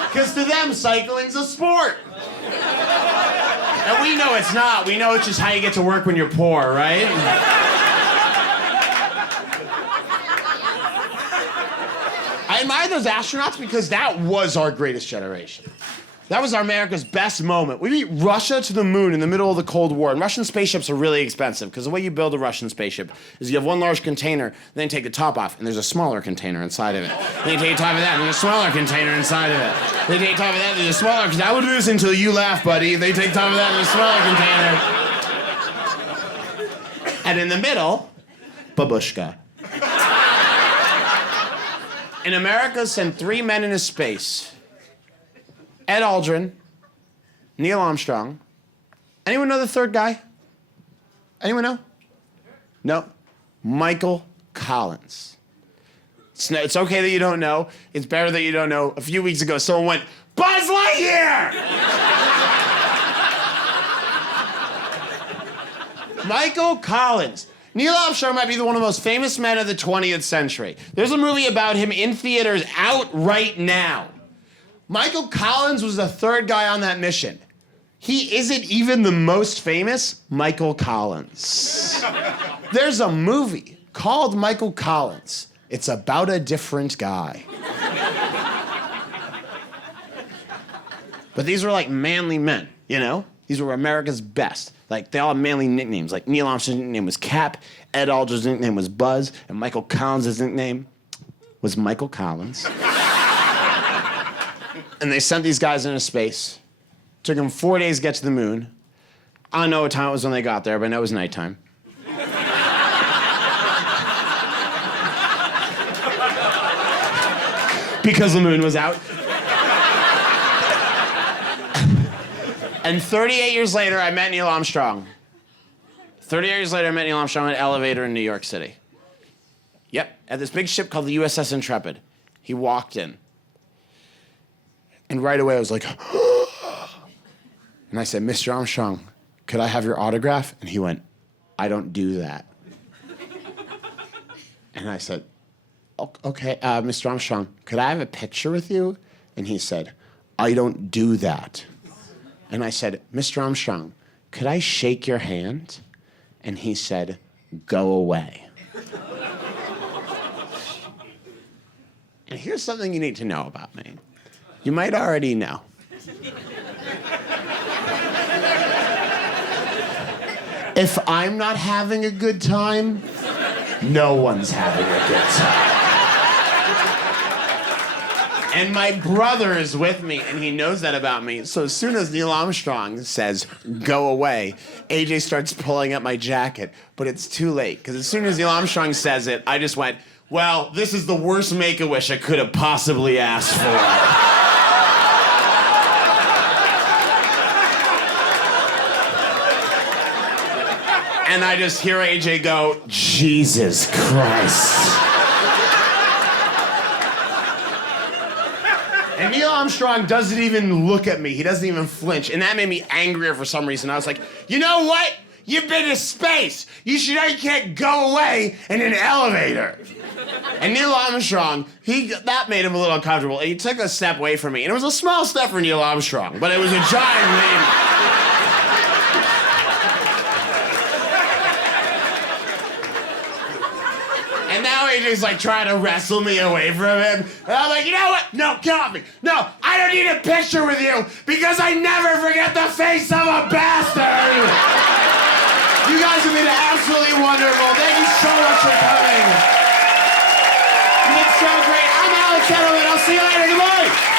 Because to them, cycling's a sport. And we know it's not. We know it's just how you get to work when you're poor, right? I admire those astronauts because that was our greatest generation. That was America's best moment. We beat Russia to the moon in the middle of the Cold War. And Russian spaceships are really expensive because the way you build a Russian spaceship is you have one large container, then you take the top off, and there's a smaller container inside of it. Then you take the top of that, and there's a smaller container inside of it. Then you take the top of that, and there's a smaller container. I would do this until you laugh, buddy. Then you take the top of that, and there's a smaller container. And in the middle, babushka. And America sent 3 men into space. Ed Aldrin, Neil Armstrong. Anyone know the third guy? Anyone know? No. Michael Collins. It's okay that you don't know. It's better that you don't know. A few weeks ago, someone went, Buzz Lightyear! Michael Collins. Neil Armstrong might be one of the most famous men of the 20th century. There's a movie about him in theaters out right now. Michael Collins was the third guy on that mission. He isn't even the most famous Michael Collins. There's a movie called Michael Collins. It's about a different guy. But these were like manly men, you know? These were America's best. Like, they all had manly nicknames. Like, Neil Armstrong's nickname was Cap, Ed Aldrin's nickname was Buzz, and Michael Collins' nickname was Michael Collins. And they sent these guys into space. Took them 4 days to get to the moon. I don't know what time it was when they got there, but I know it was nighttime. Because the moon was out. And 38 years later, I met Neil Armstrong. 38 years later, I met Neil Armstrong in an elevator in New York City. Yep, at this big ship called the USS Intrepid. He walked in. And right away, I was like, and I said, Mr. Armstrong, could I have your autograph? And he went, I don't do that. And I said, okay, Mr. Armstrong, could I have a picture with you? And he said, I don't do that. And I said, Mr. Armstrong, could I shake your hand? And he said, go away. And here's something you need to know about me. You might already know. If I'm not having a good time, no one's having a good time. And my brother is with me, and he knows that about me. So as soon as Neil Armstrong says, go away, AJ starts pulling up my jacket. But it's too late, because as soon as Neil Armstrong says it, I just went, well, this is the worst Make-A-Wish I could have possibly asked for. And I just hear AJ go, Jesus Christ. And Neil Armstrong doesn't even look at me. He doesn't even flinch. And that made me angrier for some reason. I was like, you know what? You've been to space. You can't go away in an elevator. And Neil Armstrong, that made him a little uncomfortable. And he took a step away from me. And it was a small step for Neil Armstrong, but it was a giant leap. And now AJ's like trying to wrestle me away from him. And I'm like, you know what? No, get off me. No, I don't need a picture with you because I never forget the face of a bastard. You guys have been absolutely wonderful. Thank you so much for coming. You've been so great. I'm Alex Edelman. I'll see you later. Goodbye.